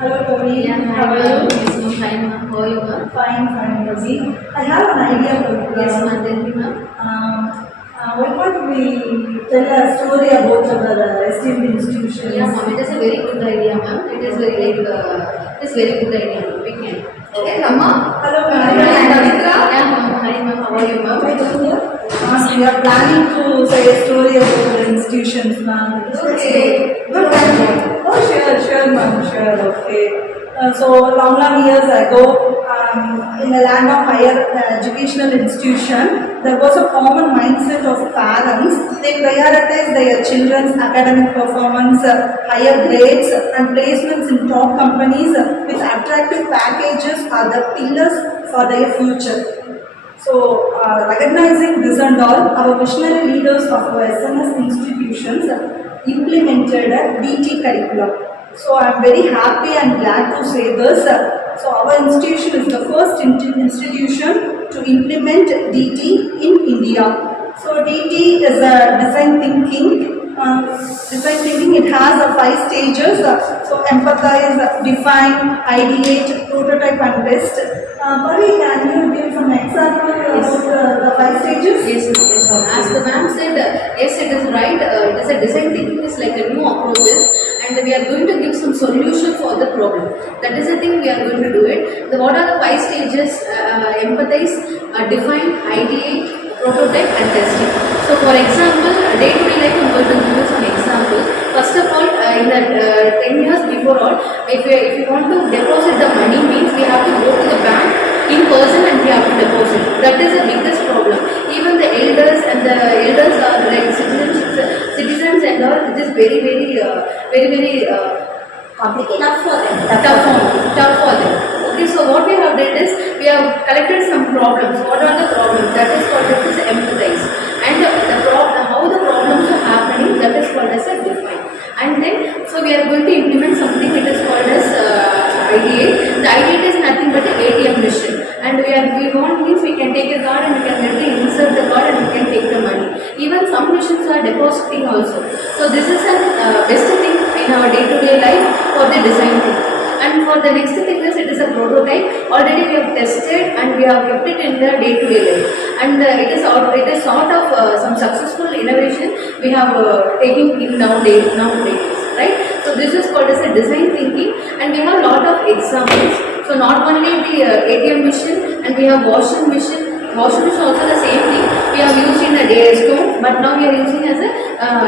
Hello, Kavi. Yeah, How hi are ma'am. you? Yes, ma'am. Fine, ma'am. How are you, ma'am? Fine, fine, Kavi. I have an idea for you. Yes, ma'am. Tell me, ma'am. Why can't we tell a story about our esteemed institutions? Yeah, ma'am. It is a very good idea, ma'am. It is very it is very good idea, ma'am. We can. Okay, Rama. Hello, Hi, ma'am. Pavitra. Yeah, ma'am. Hi, ma'am. How are you, ma'am? We are planning to say a story about the institutions, ma'am. Okay. Good, ma'am. Oh, sure, ma'am, sure, okay. So, long years ago, in a land of higher educational institution, there was a common mindset of parents. They prioritize their children's academic performance, higher grades, and placements in top companies with attractive packages are the pillars for their future. So, recognizing this and all, our visionary leaders of our SNS institutions implemented a DT curriculum. So, I am very happy and glad to say this. So, our institution is the first institution to implement DT in India. So, DT is a design thinking. It has 5 stages. So, empathize, define, ideate, prototype, and test. Pari, can you give some example about the 5 stages? Yes, ma'am. Yes, ma'am. As the ma'am said, yes, it is right. It is a design thinking is like a new approaches, and we are going to give some solution for the problem. That is the thing we are going to do it. What are the 5 stages? Empathize, define, ideate, prototype, and testing. So, for example, day-to-day life, I'm going to give you some examples. First of all, in the 10 years before all, if you want to deposit the money, means we have to go to the bank in person and we have to deposit. That is the biggest problem. Even the elders are like citizens and all. It is very complicated. Tough for them. Okay, so what we have done is we have collected some problems. What are the problems? That is called as empathize. And how the problems are happening, that is called as a define. And then, so we are going to implement something which is called as ideate. The ideate is nothing but an ATM machine. And we want means we can take a card and we can directly insert the card and we can take the money. Even some machines are depositing also. So this is a best thing in our day-to-day life for the design thing. And for the next thing is it is a prototype. Already we have tested and we have kept it in the day-to-day life. And it is sort of some successful innovation we have taken in nowadays, right? So this is called as a design thinking, and we have a lot of examples. So not only the ATM machine, and we have washing machine. Washing machine also the same thing. We have used in a day stone, but now we are using as a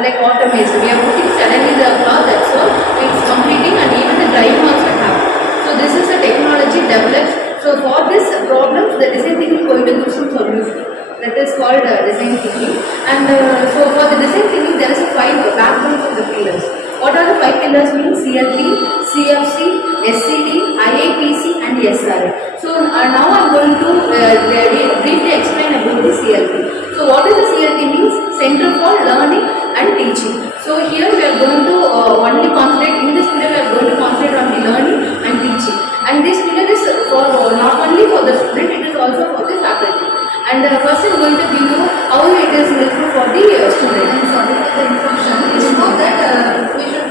like automation. We are putting suddenly the cloth, that's all. It's completing, and even the drying also happen. So this is a technology developed. So for this problem, the design thinking is going to give some solution. That is called design thinking. And so for the design thinking, there is a 5 backbones of the pillars. What are the 5 pillars mean? CLT, CFC, SCD, IAPC and SRA. So now I am going to briefly explain about the CLT. So what is the CLT means? Center for Learning and Teaching. So here we are going to only concentrate, in this pillar we are going to concentrate on the learning and teaching. And this pillar is for not only for the student, it is also for the faculty. And first I am going to give you how it is helpful for the student. I'm sorry for the interruption. You know that we should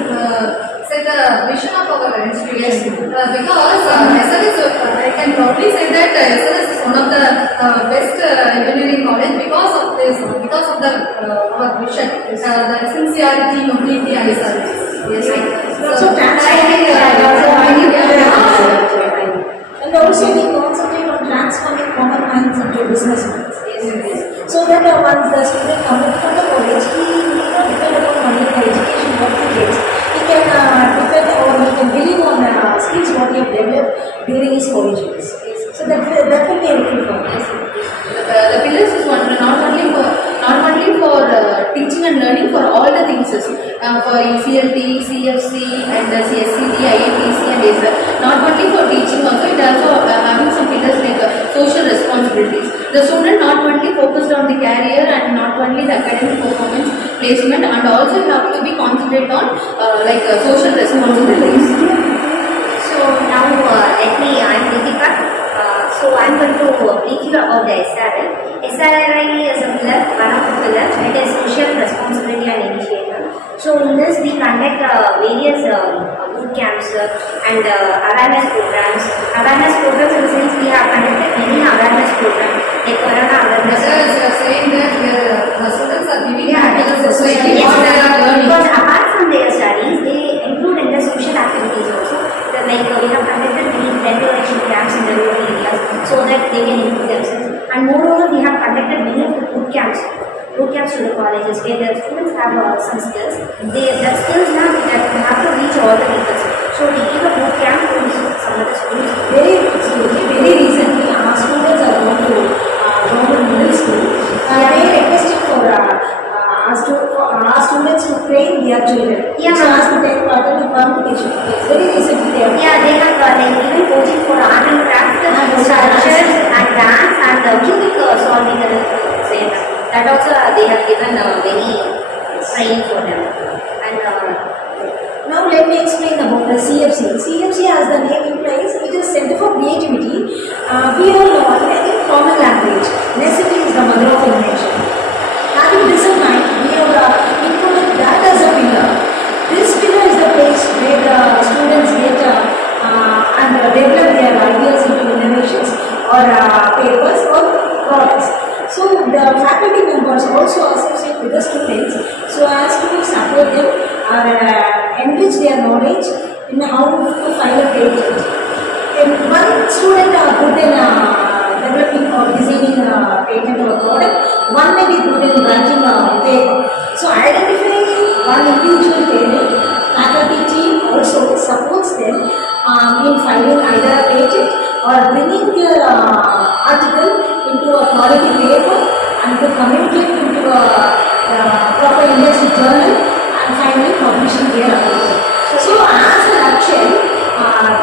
say the vision of our institution. Because SLS, I can proudly say that SLS is one of the best engineering college because of this, because of the our vision, the sincerity, nobility, and service. Yes. So and also we concentrate on transforming common minds into business minds. So that once the student comes from the college, he need not depend upon money for education what he gets. He can depend or he can believe on skills what he have developed during his college years. So that will be helpful for us. The pillars is not only for teaching and learning, for all the things for CLT, CFC and CSCD, IAPC and SR. Not only for teaching, also it also having some pillars like social responsibilities. The student not only focused on the career and not only the academic performance placement, and also have to be concentrate on social responsibilities. So now I'm Deepika. So I'm going to brief you about the SRL. SRLI is a pillar, one of the pillars, it is social responsibility and initiative. So in this we conduct various boot camps and awareness programs. Awareness programs in the sense we have conducted many awareness programs like corona awareness. As you are saying that the students are giving Yeah, back to the society yes, what they are learning. because apart from their studies, they include in the social activities also. Like we have conducted many blood donation camps in the rural areas so that they can improve themselves. And moreover, we have conducted many of the boot camps to the colleges where the students have some skills. That skills now that have to reach all the people. So we give a boot camp to some of the schools. Very recently, our students are going to government middle school. They requested for our students to train their children. Yeah. So as to take part in the competition. Very recently they have. Yeah, they have like even coaching for art and craft, sculptures and dance and cubic solving. Say that also they have given very training for them. And Now let me explain about the CFC. CFC, as the name implies, it is Center for Creativity. We all know in common language, necessity is the mother of invention. Having this in mind, we have included that as a pillar. This pillar is the place where the students get and develop their ideas into innovations or papers or products. So the faculty members also associate with the students so as to support them or enrich their knowledge in how to file a patent. If one student good in developing or designing a patent or product, one may be good in writing a paper. So identifying one individual patent, faculty team also supports them in filing either a patent or bringing the article into a quality paper and to communicate into a proper industry journal and finally publishing their article. So as an action,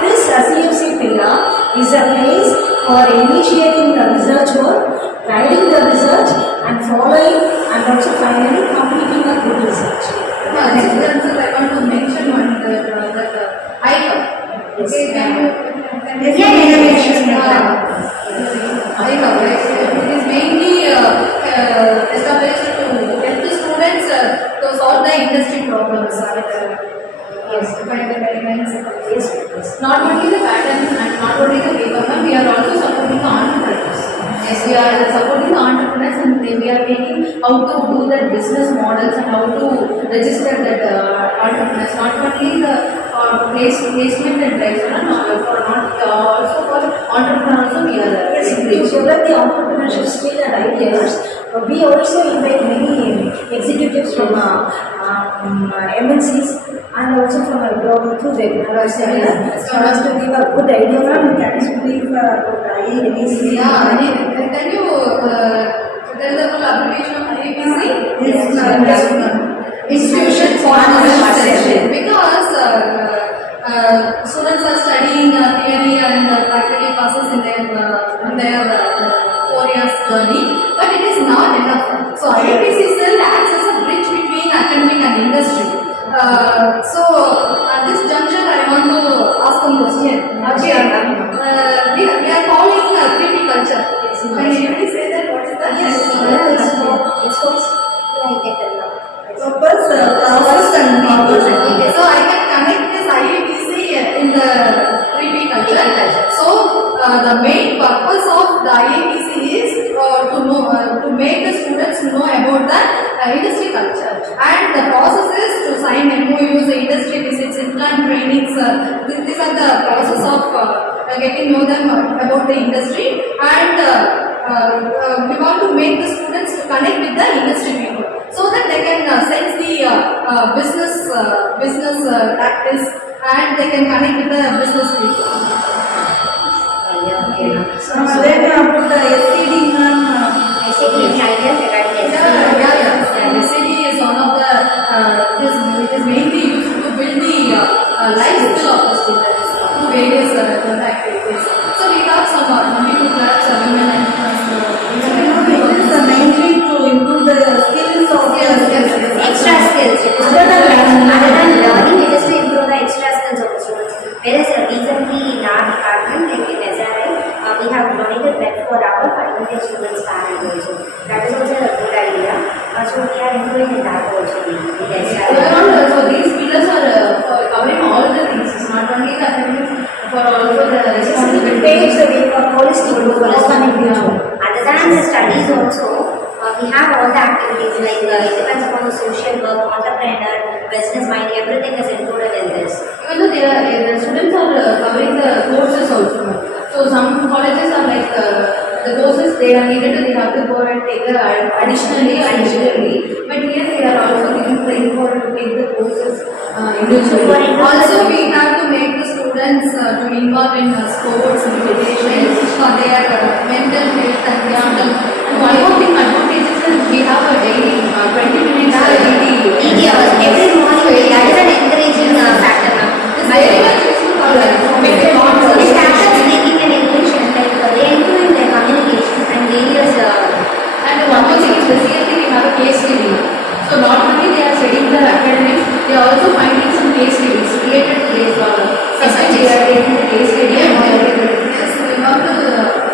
this CFC pillar is a place for initiating the research work, guiding the research and following and also finally completing a good research. I want to mention one that ICOM. Yes. Okay, can you ICOM, right? It is mainly established to help the students to solve the industry problems. Yes, by the guidelines. Yes. Not only the patterns and not only the paper, but we are also supporting the entrepreneurs. Yes, we are supporting the entrepreneurs and we are making how to do that business models and how to register that entrepreneurs. Not only the placement and drives, also for entrepreneurs also we are Yes, to encouraging. develop the entrepreneurship skill and ideas, we also invite many executives from MNCs and also from abroad through webinars for us to give a good idea. Can you brief about IABC? Yeah, can you tell the full abbreviation of IABC? Yes, Institution for Research. Because students are studying theory and practical classes in their 4 years journey, but it is not enough. So IABC still acts as a bridge between academic and industry. So at this juncture, I want to ask one question. Okay, we are calling 3P culture. Can you really say that? What is that? It's called Purpose, process and purpose. Okay, so I can connect this IABC in the 3P culture. So the main purpose of the IABC is to know, to make the students know about the industry culture, and the process is to sign MOUs, industry visits, implant trainings. These are the process of getting know them about the industry, and we want to make the students to connect with the industry people so that they can sense the business practice and they can connect with the business people. Then about the SCD, SAP ideas regarding The city is one of the it is mainly used to build the life skill of the students through various activities. So we have some computer clubs, women and it is mainly to improve the skills of extra skills. Other than learning, it is to improve the extra skills of the students. Whereas recently in our department, like in SRI, we have donated bed for our final year students' parents also. That is also a good idea. So we are including in that also. Yes. So these pillars are covering all the things. It's not only the academics, for also the It paves the way for holistic growth of an individual. Other than the studies also, we have all the activities like it depends upon the social work, entrepreneur, business mind, everything is included in this. even though they are, the students are covering the courses also. So some colleges are like the courses they are needed to, they have to go and take additionally or individually. But here they are also giving training for to take the courses individually. Also, we have to make the students to involve in sports, meditation, for their mental health and physical. And one more thing, advantage is that we have a daily 20 minutes daily. 80 hours every morning. That is an encouraging factor now. It's very much useful for They started speaking in English and like they improve their communication and various. And one more thing is basically we have a case study. So not only they are studying the academics, they are also finding some case studies related to this subject. They are taking the case study and they are able to. Yes, we want to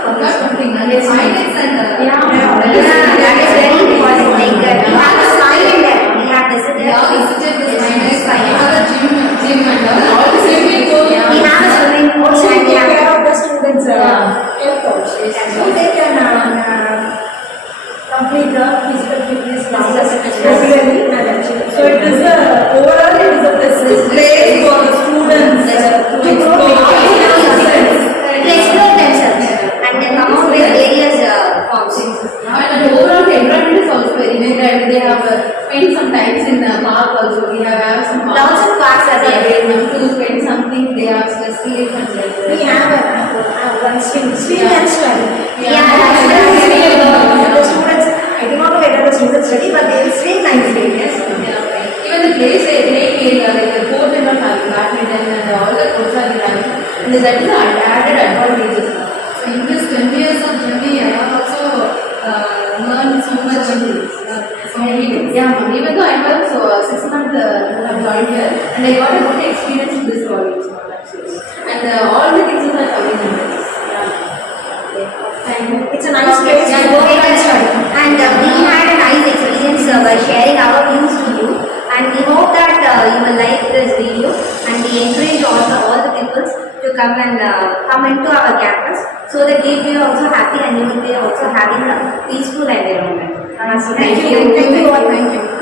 forget something. And it's science and Yeah, that is very important. Like we have a sign in there. We have visited. we all visited this science. We have a gym and All the same we go. We have a swimming pool Also, and we take have. care of the students' health also. So they can complete the physical fitness classes regularly and achieve. So it is overall it is a best place for the students to explore. To explore themselves and then come out with various forms. And overall the environment is also very good and they have spent some times in the park also. We have some Lots of parks are there. They have to spend something, they have sleep and We have one swing and study. Yeah, The students, I do not know whether the students study, but they will swing and swing. Yes. Even the playing area like the court and all having badminton and all the courts are having. And that is the added advantages. So in this 20 years of journey, I have also learned so much. So many. Yeah, even though I was 6 months have joined here and I got a good experience in this college actually. And all the things are coming in this. Yeah. And it's a nice place to work and study. And we had a nice experience by sharing our views to you. And we hope that you will like this video. And we encourage all the people to come and come into our campus so that they will be also happy and you will be also having a peaceful environment. Thank you. Thank you all. Thank you.